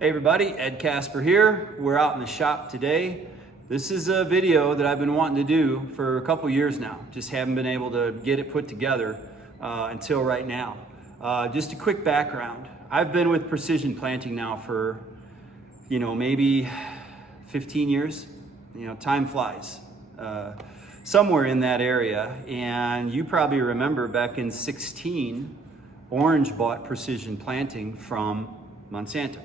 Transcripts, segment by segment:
Hey everybody, Ed Kasper here. We're out in the shop today. This is a video that I've been wanting to do for a couple years now. Just haven't been able to get it put together until right now. Just a quick background. I've been with precision planting now for, maybe 15 years. Time flies. Somewhere in that area. And you probably remember back in 16, Orange bought precision planting from Monsanto.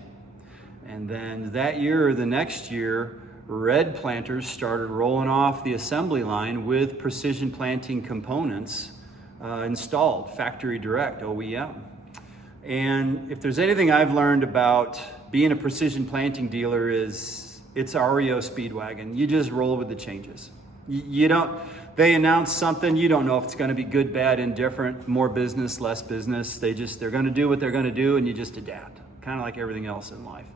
And then that year or the next year, red planters started rolling off the assembly line with precision planting components installed, factory direct, OEM. And if there's anything I've learned about being a precision planting dealer is it's REO Speedwagon. You just roll with the changes. They announce something, you don't know if it's gonna be good, bad, indifferent, more business, less business. They're gonna do what they're gonna do and you just adapt, kind of like everything else in life.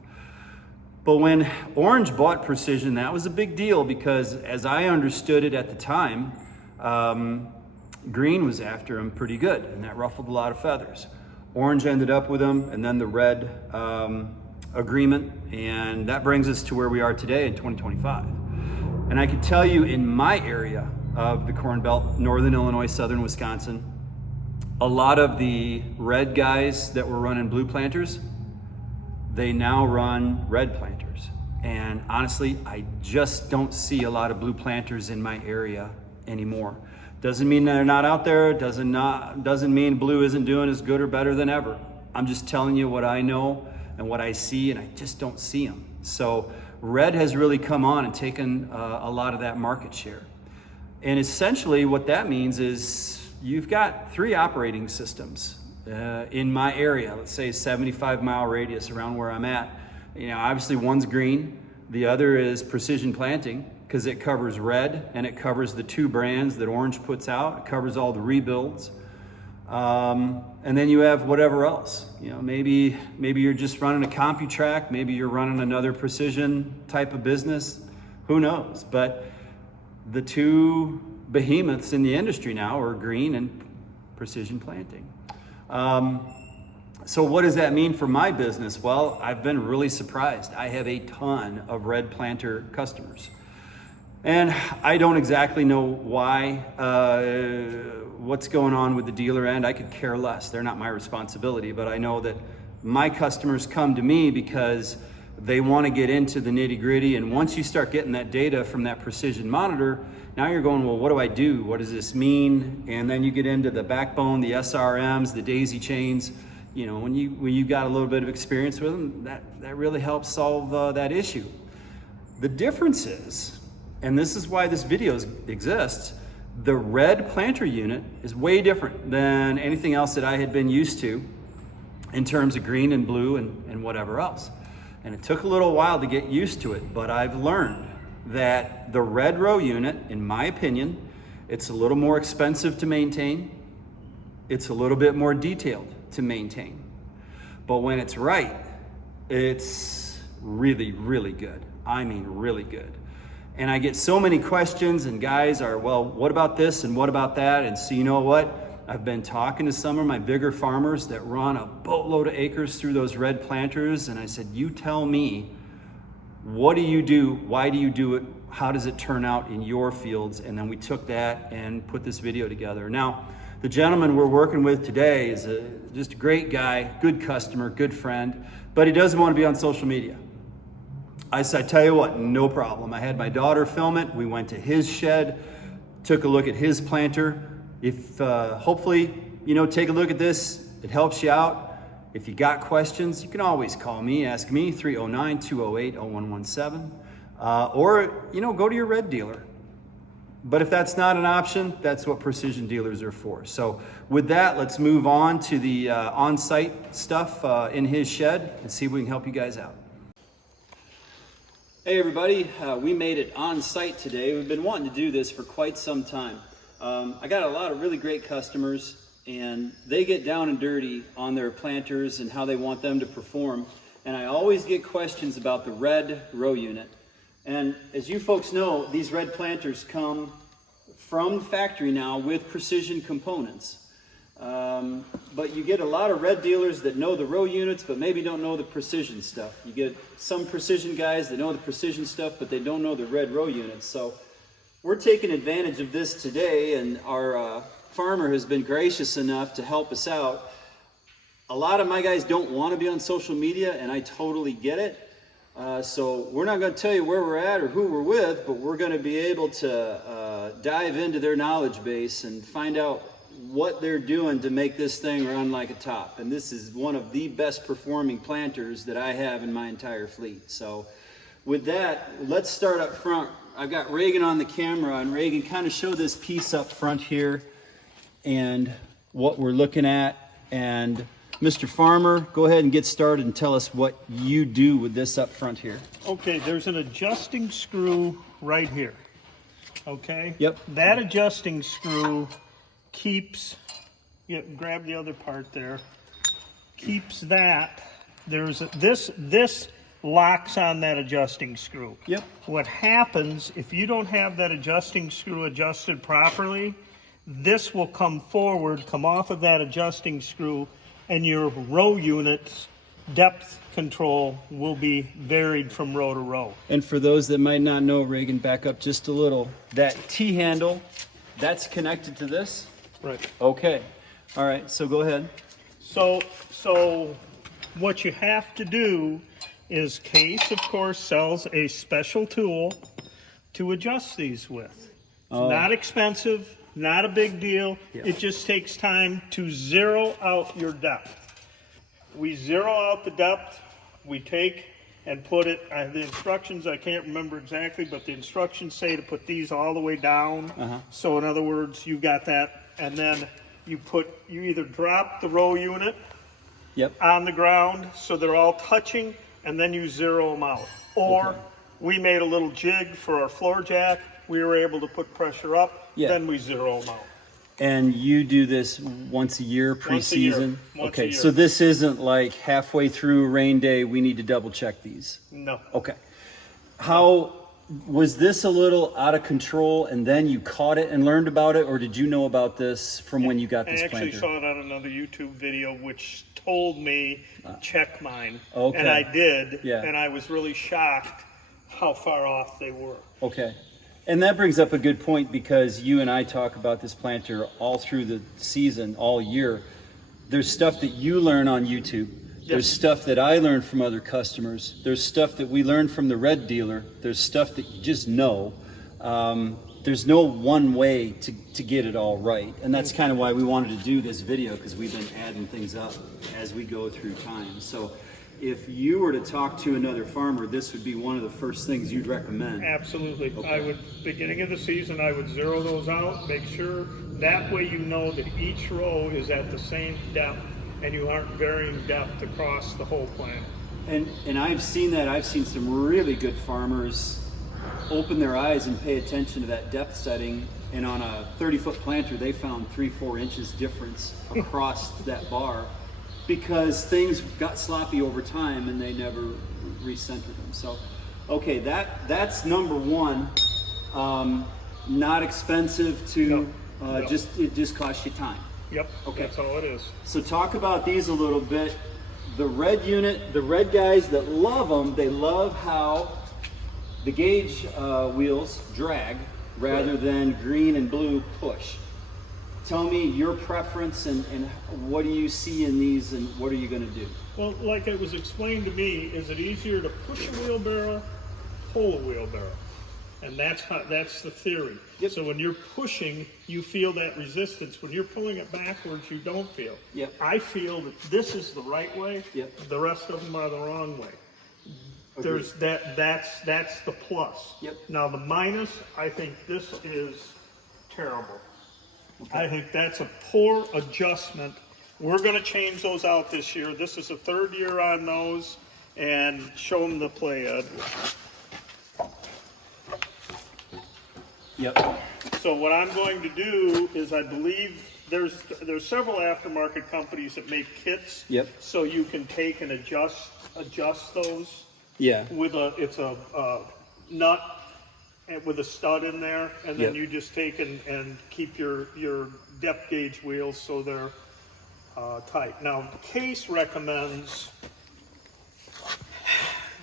But when Orange bought Precision, that was a big deal because as I understood it at the time, Green was after him pretty good and that ruffled a lot of feathers. Orange ended up with him and then the red agreement, and that brings us to where we are today in 2025. And I can tell you in my area of the Corn Belt, Northern Illinois, Southern Wisconsin, a lot of the red guys that were running blue planters, they now run red planters. And honestly, I just don't see a lot of blue planters in my area anymore. Doesn't mean they're not out there, doesn't mean blue isn't doing as good or better than ever. I'm just telling you what I know and what I see, and I just don't see them. So red has really come on and taken a lot of that market share. And essentially what that means is you've got 3 operating systems in my area, let's say 75-mile radius around where I'm at. Obviously one's Green, the other is Precision Planting because it covers red and it covers the 2 brands that Orange puts out. It covers all the rebuilds. And then you have whatever else. Maybe you're just running a CompuTrack, maybe you're running another precision type of business, who knows? But the 2 behemoths in the industry now are Green and Precision Planting. So what does that mean for my business? Well, I've been really surprised. I have a ton of red planter customers. And I don't exactly know why, what's going on with the dealer end. I could care less. They're not my responsibility, but I know that my customers come to me because they want to get into the nitty gritty. And once you start getting that data from that precision monitor, now you're going, well, what do I do? What does this mean? And then you get into the backbone, the SRMs, the daisy chains. When you got a little bit of experience with them, that really helps solve that issue. The difference is, and this is why this video exists, the red planter unit is way different than anything else that I had been used to in terms of green and blue and whatever else. And it took a little while to get used to it, but I've learned that the red row unit, in my opinion, it's a little more expensive to maintain. It's a little bit more detailed to maintain. But when it's right, it's really, really good. I mean, really good. And I get so many questions and guys are, well, what about this and what about that? And so you know what? I've been talking to some of my bigger farmers that run a boatload of acres through those red planters. And I said, you tell me, what do you do? Why do you do it? How does it turn out in your fields? And then we took that and put this video together. Now, the gentleman we're working with today is just a great guy, good customer, good friend, but he doesn't want to be on social media. I said, I tell you what, no problem. I had my daughter film it. We went to his shed, took a look at his planter. If hopefully, take a look at this, it helps you out. If you got questions, you can always call me, ask me, 309-208-0117, or go to your red dealer. But if that's not an option, that's what precision dealers are for. So with that, let's move on to the on-site stuff in his shed and see if we can help you guys out. Hey everybody, we made it on site today. We've been wanting to do this for quite some time. I got a lot of really great customers and they get down and dirty on their planters and how they want them to perform. And I always get questions about the red row unit. And as you folks know, these red planters come from the factory now with precision components. But you get a lot of red dealers that know the row units, but maybe don't know the precision stuff. You get some precision guys that know the precision stuff, but they don't know the red row units. So we're taking advantage of this today, and our farmer has been gracious enough to help us out. A lot of my guys don't want to be on social media, and I totally get it. So we're not going to tell you where we're at or who we're with, but we're going to be able to dive into their knowledge base and find out what they're doing to make this thing run like a top. And this is one of the best performing planters that I have in my entire fleet. So with that, let's start up front. I've got Reagan on the camera, and Reagan, kind of show this piece up front here and what we're looking at. And Mr. Farmer, go ahead and get started and tell us what you do with this up front here. Okay, there's an adjusting screw right here. Okay? Yep. That adjusting screw keeps, grab the other part there, keeps that, this locks on that adjusting screw. Yep. What happens if you don't have that adjusting screw adjusted properly, this will come forward, come off of that adjusting screw, and your row unit's depth control will be varied from row to row. And for those that might not know, Reagan, back up just a little, that T-handle, that's connected to this? Right. Okay. All right, so go ahead. So what you have to do is Case, of course, sells a special tool to adjust these with. It's not expensive, not a big deal. Yeah. It just takes time to zero out your depth. We zero out the depth. We take and put it, the instructions, I can't remember exactly, but the instructions say to put these all the way down. So in other words, you've got that, and then you either drop the row unit on the ground so they're all touching, and then you zero them out. Or we made a little jig for our floor jack. We were able to put pressure up, then we zero them out. And you do this once a year, pre-season? Once a year. So this isn't like halfway through a rain day, we need to double check these? No. Okay. How, was this a little out of control and then you caught it and learned about it, or did you know about this from when you got this planter? I actually saw it on another YouTube video which told me check mine. Okay. And I did, Yeah. and I was really shocked how far off they were. Okay. And that brings up a good point, because you and I talk about this planter all through the season, all year. There's stuff that you learn on YouTube. There's stuff that I learned from other customers. There's stuff that we learned from the red dealer. There's stuff that you just know. There's no one way to get it all right. And that's kind of why we wanted to do this video, because we've been adding things up as we go through time. So if you were to talk to another farmer, this would be one of the first things you'd recommend. Absolutely. Okay. I would, beginning of the season, I would zero those out, make sure, that way you know that each row is at the same depth and you aren't varying depth across the whole plant. And I've seen that. I've seen some really good farmers open their eyes and pay attention to that depth setting, and on a 30-foot planter, they found 3-4 inches difference across that bar, because things got sloppy over time and they never recentered them. So, okay, that's number one. Not expensive to, No. it just costs you time. Yep, Okay. that's all it is. So talk about these a little bit. The red unit, the red guys that love them, they love how the gauge wheels drag rather than green and blue push. Tell me your preference and what do you see in these, and what are you going to do? Well, like it was explained to me, is it easier to push a wheelbarrow, pull a wheelbarrow? And that's the theory. Yep. So when you're pushing, you feel that resistance. When you're pulling it backwards, you don't feel. Yep. I feel that this is the right way. Yep. The rest of them are the wrong way. Agreed. There's that's the plus. Yep. Now the minus, I think this is terrible. Okay. I think that's a poor adjustment. We're going to change those out this year. This is the third year on those, and show them the play, Ed. Yep. So what I'm going to do is, I believe there's several aftermarket companies that make kits. Yep. So you can take and adjust those Yeah. with it's a nut and with a stud in there, and then Yep. you just take and keep your depth gauge wheels so they're tight. Now, Case recommends,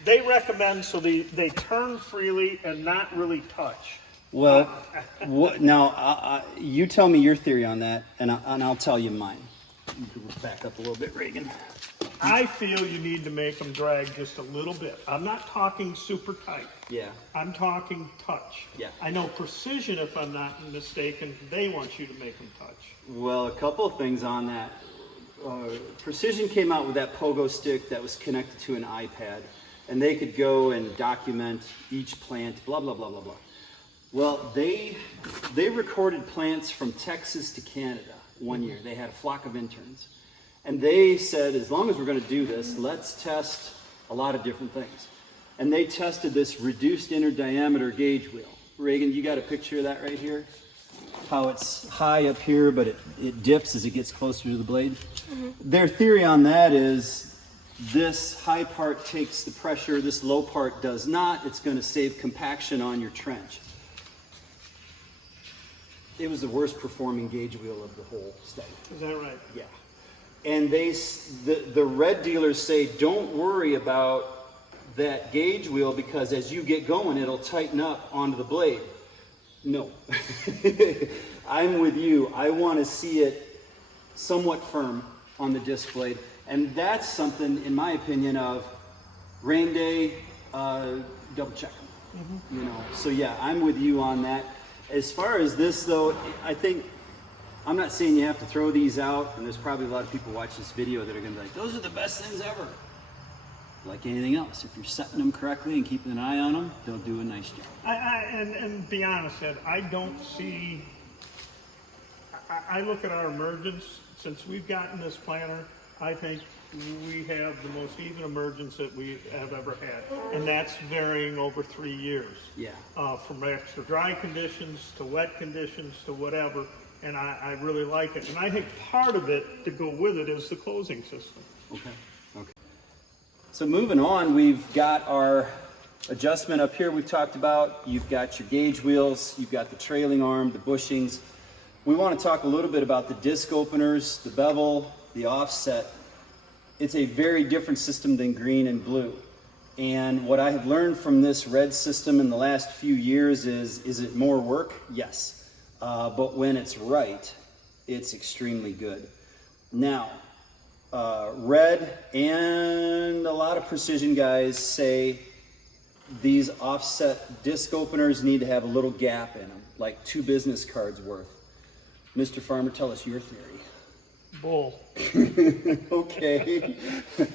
they recommend so they turn freely and not really touch. Well, now you tell me your theory on that, and I'll tell you mine. You can back up a little bit, Reagan. I feel you need to make them drag just a little bit. I'm not talking super tight. Yeah. I'm talking touch. Yeah. I know Precision, if I'm not mistaken, they want you to make them touch. Well, a couple of things on that. Precision came out with that pogo stick that was connected to an iPad, and they could go and document each plant, blah, blah, blah, blah, blah. Well, they recorded plants from Texas to Canada one year. They had a flock of interns. And they said, as long as we're going to do this, let's test a lot of different things. And they tested this reduced inner diameter gauge wheel. Reagan, you got a picture of that right here? How it's high up here, but it dips as it gets closer to the blade. Mm-hmm. Their theory on that is this high part takes the pressure, this low part does not. It's going to save compaction on your trench. It was the worst performing gauge wheel of the whole study. Is that right? Yeah. And the red dealers say, don't worry about that gauge wheel because as you get going, it'll tighten up onto the blade. No. I'm with you. I want to see it somewhat firm on the disc blade. And that's something, in my opinion, of rain day, double check them. Mm-hmm. You know. So yeah, I'm with you on that. As far as this though, I think, I'm not saying you have to throw these out, and there's probably a lot of people watch this video that are going to be like, those are the best things ever. Like anything else, if you're setting them correctly and keeping an eye on them, they'll do a nice job. And be honest, Ed, I don't see, I look at our emergence, since we've gotten this planter, I think we have the most even emergence that we have ever had. And that's varying over 3 years. Yeah. From extra dry conditions to wet conditions to whatever. And I really like it. And I think part of it to go with it is the closing system. Okay. Okay. So moving on, we've got our adjustment up here we've talked about. You've got your gauge wheels, you've got the trailing arm, the bushings. We want to talk a little bit about the disc openers, the bevel, the offset. It's a very different system than green and blue. And what I have learned from this red system in the last few years is it more work? Yes. But when it's right, it's extremely good. Now, red and a lot of precision guys say these offset disc openers need to have a little gap in them, like 2 business cards worth. Mr. Farmer, tell us your theory. Bull. Okay.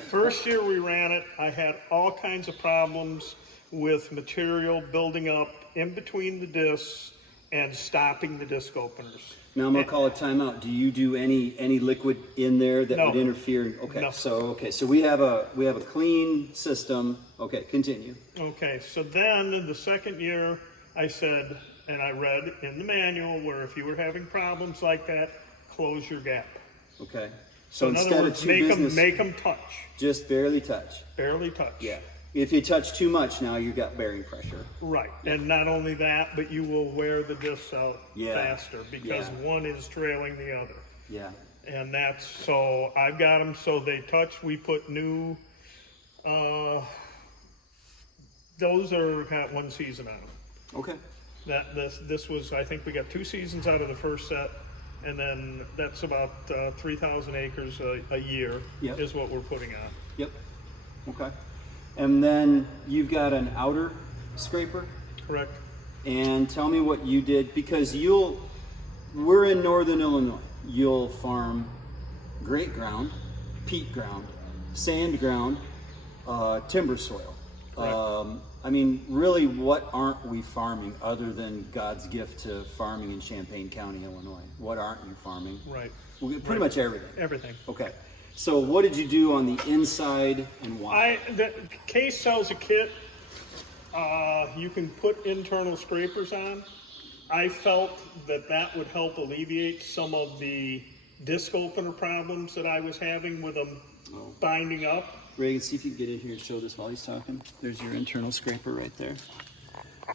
First year we ran it, I had all kinds of problems with material building up in between the discs and stopping the disc openers. Now I'm gonna call a timeout. Do you do any liquid in there that would interfere? Okay. No. So we have a clean system. Okay, continue. Okay, so then in the second year I said, and I read in the manual where if you were having problems like that, close your gap. Okay. So in other words, make them touch. Just barely touch. Barely touch. Yeah. If you touch too much now, you've got bearing pressure. Right. Yeah. And not only that, but you will wear the discs out faster because one is trailing the other. Yeah. And that's, so I've got them so they touch. We put new, those are got 1 season on them. Okay. This was, I think we got 2 seasons out of the first set. And then that's about 3,000 acres a year is what we're putting on. Yep. Okay. And then you've got an outer scraper? Correct. And tell me what you did, because we're in northern Illinois. You'll farm great ground, peat ground, sand ground, timber soil. I mean, really, what aren't we farming other than God's gift to farming in Champaign County, Illinois? What aren't you farming? Right. Well, pretty much everything. Everything. Okay. So what did you do on the inside and why? The Case sells a kit. You can put internal scrapers on. I felt that would help alleviate some of the disc opener problems that I was having with them binding up. Reagan, see if you can get in here and show this while he's talking. There's your internal scraper right there.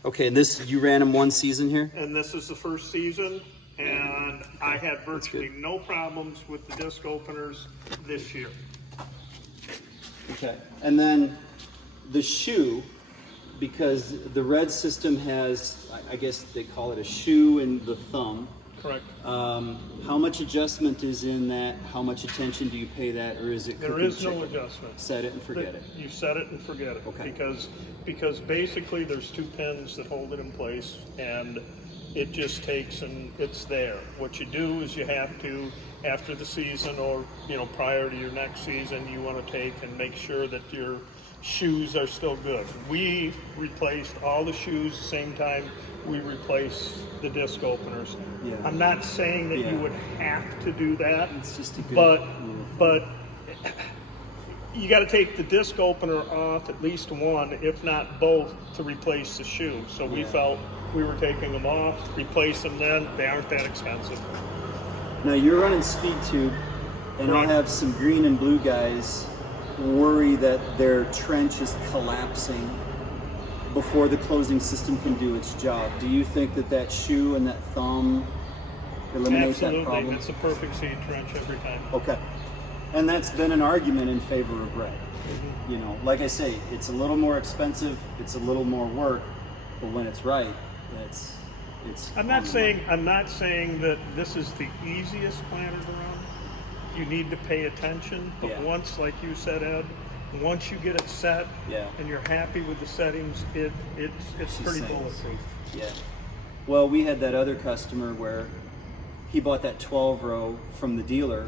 Okay, you ran them 1 season here? And this is the first season, and I had virtually no problems with the disc openers this year. Okay. And then the shoe, because the red system has, I guess they call it a shoe in the thumb. Correct. How much adjustment is in that? How much attention do you pay that, or is it There cooking is no chicken? adjustment. Set it and forget it. You set it and forget it. Okay. Because basically there's 2 pins that hold it in place, and it just takes and it's there. What you do is you have to, after the season or prior to your next season, you want to take and make sure that your shoes are still good. We replaced all the shoes the same time we replaced the disc openers. Yeah. I'm not saying that Yeah. you would have to do that, It's just a good but you got to take the disc opener off, at least one, if not both, to replace the shoe. So we felt we were taking them off, replace them then. They aren't that expensive. Now you're running speed tube, and I'll Correct. have some green and blue guys worry that their trench is collapsing before the closing system can do its job. Do you think that shoe and that thumb eliminate that Absolutely, problem? it's a perfect seed trench every time. Okay. And that's been an argument in favor of red. Like I say, it's a little more expensive, it's a little more work, but when it's right, it's I'm not saying that this is the easiest planter to run. You need to pay attention, but Yeah. once, like you said, Ed, once you get it set Yeah. and you're happy with the settings, it's pretty sings. bulletproof. Yeah. Well, we had that other customer where he bought that 12 row from the dealer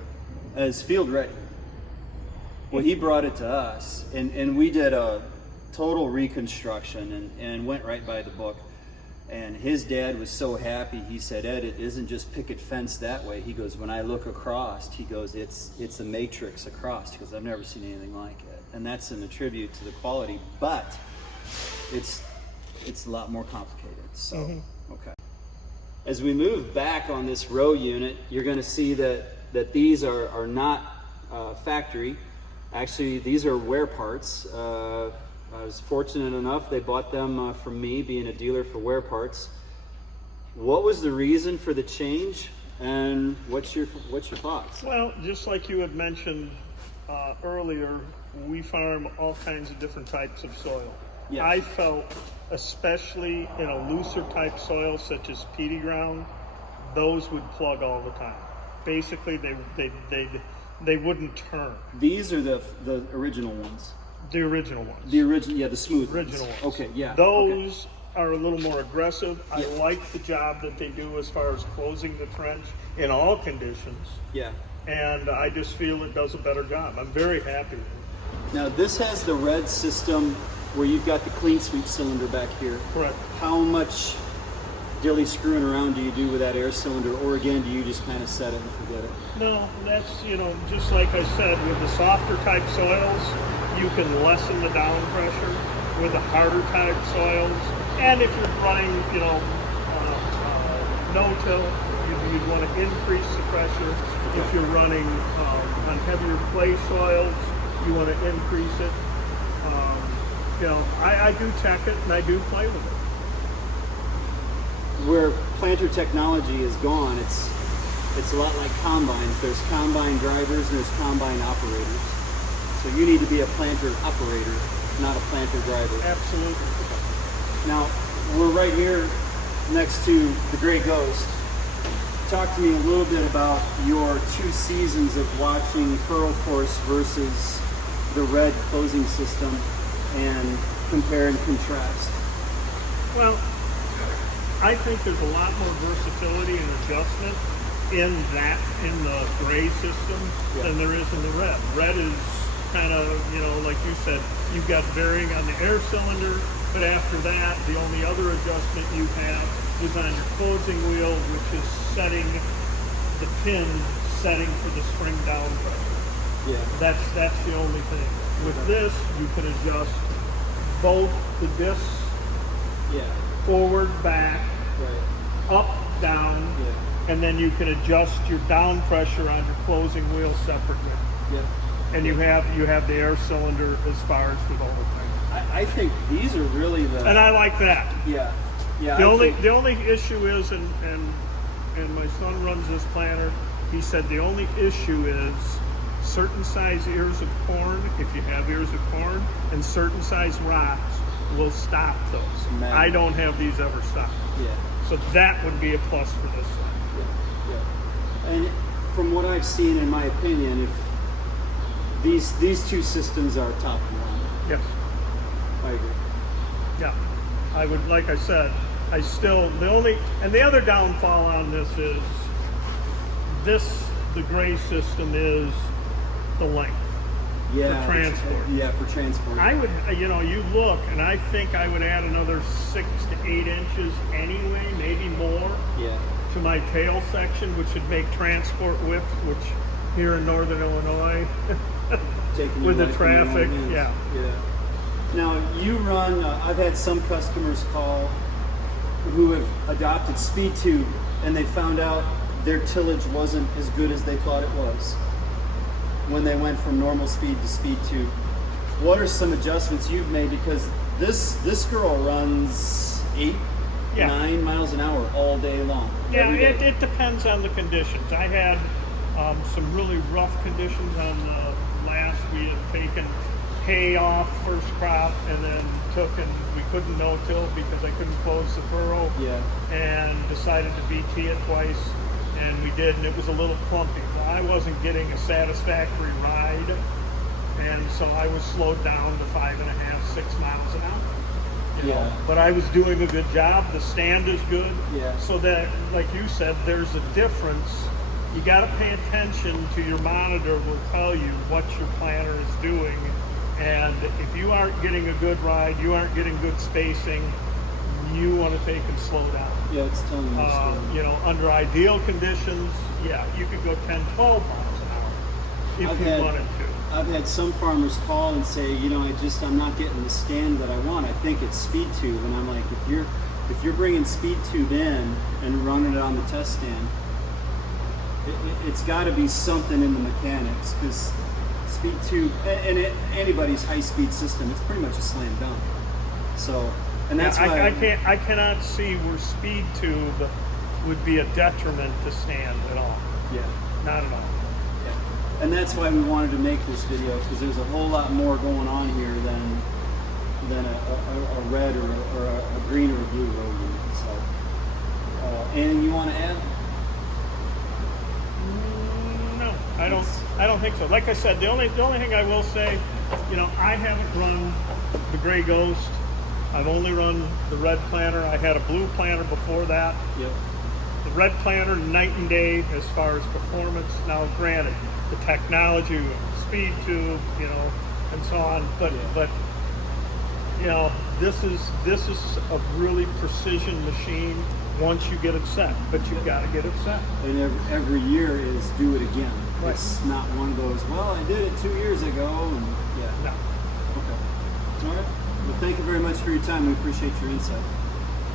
as field ready. Well, he brought it to us, and we did a total reconstruction and went right by the book. And his dad was so happy. He said, "Ed, it isn't just picket fence that way." He goes, "When I look across," he goes, it's a matrix across." He goes, "I've never seen anything like it." And that's an attribute to the quality, but it's a lot more complicated. So, okay. As we move back on this row unit, you're going to see that these are not factory. Actually, these are wear parts. I was fortunate enough, they bought them from me, being a dealer for wear parts. What was the reason for the change, and what's your thoughts? Well, just like you had mentioned earlier, we farm all kinds of different types of soil. Yes. I felt, especially in a looser type soil such as peaty ground, those would plug all the time. Basically, they wouldn't turn. These are the original ones. The original ones. The smooth Original ones. ones. Okay, yeah. Those are a little more aggressive. I Yeah. like the job that they do as far as closing the trench in all conditions. Yeah. And I just feel it does a better job. I'm very happy with it. Now this has the red system where you've got the clean sweep cylinder back here. Correct. How much dilly screwing around do you do with that air cylinder, or again, do you just kind of set it and forget it? No, that's, just like I said, with the softer type soils, you can lessen the down pressure. With the harder type soils, and if you're running, no-till, you'd want to increase the pressure. If you're running on heavier clay soils, you want to increase it. I do check it and I do play with it. Where planter technology is gone, it's a lot like combines. There's combine drivers and there's combine operators. So you need to be a planter operator, not a planter driver. Absolutely. Now, we're right here next to the Gray Ghost. Talk to me a little bit about your 2 seasons of watching Furrow Force versus the red closing system and compare and contrast. Well, I think there's a lot more versatility and adjustment in the gray system than there is in the red. Red is kind of, like you said, you've got varying on the air cylinder, but after that, the only other adjustment you have is on your closing wheel, which is setting the pin setting for the spring down pressure. Yeah. That's the only thing. With this, you can adjust both the discs, forward, back, up, down, and then you can adjust your down pressure on your closing wheel separately. And you have the air cylinder as far as for the whole thing. I think these are really And I like that. Yeah. The only issue is, and and my son runs this planter. He said the only issue is certain size ears of corn, if you have ears of corn, and certain size rocks will stop those. Man. I don't have these ever stopped. Yeah. So that would be a plus for this one. Yeah. And from what I've seen, in my opinion, if these two systems are top of the line. Yes. I agree. Yeah. I would, like I said, the other downfall on this is the gray system is the length. Yeah. For transport. Yeah, for transport. I would, you look, and I think I would add another 6 to 8 inches anyway, maybe more, Yeah. to my tail section, which would make transport width, which here in northern Illinois, Taking with you the right from your own traffic, hands. yeah. Yeah. Now you run. I've had some customers call who have adopted speed tube, and they found out their tillage wasn't as good as they thought it was when they went from normal speed to speed tube. What are some adjustments you've made? Because this girl runs 8, Yeah. 9 miles an hour all day long. Yeah, every day. it depends on the conditions. I had some really rough conditions on the last. We had taken hay off first crop, and then we couldn't no-till because I couldn't close the furrow. Yeah. And decided to VT it twice, and we did, and it was a little clumpy. I wasn't getting a satisfactory ride, and so I was slowed down to 5.5, 6 miles an hour. You know, Yeah. but I was doing a good job. The stand is good. Yeah. So that, like you said, there's a difference. You got to pay attention to your monitor. Will tell you what your planter is doing, and if you aren't getting a good ride, you aren't getting good spacing, you want to take and slow down. Yeah, it's telling you. the story. Under ideal conditions, yeah, you could go 10, 12 miles an hour if I've you had- wanted to. I've had some farmers call and say, I'm not getting the stand that I want. I think it's speed tube, and I'm like, if you're bringing speed tube in and running it on the test stand, it's got to be something in the mechanics, because speed tube and anybody's high speed system, it's pretty much a slam dunk. So, and that's why I cannot see where speed tube would be a detriment to stand at all. Yeah. Not at all. Yeah. And that's why we wanted to make this video, because there's a whole lot more going on here than a red or a green or a blue road unit. So, anything you want to add? No, I don't think so. Like I said, the only thing I will say, I haven't run the Gray Ghost. I've only run the red planter. I had a blue planter before that. Yep. The red planter, night and day as far as performance. Now, granted, the technology, speed tube, and so on. But this is a really precision machine once you get it set. But you've got to get it set. And every year is do it again. Right. It's not one of those, well, I did it 2 years ago, and yeah. No. Okay. All right. Well, thank you very much for your time. We appreciate your insight.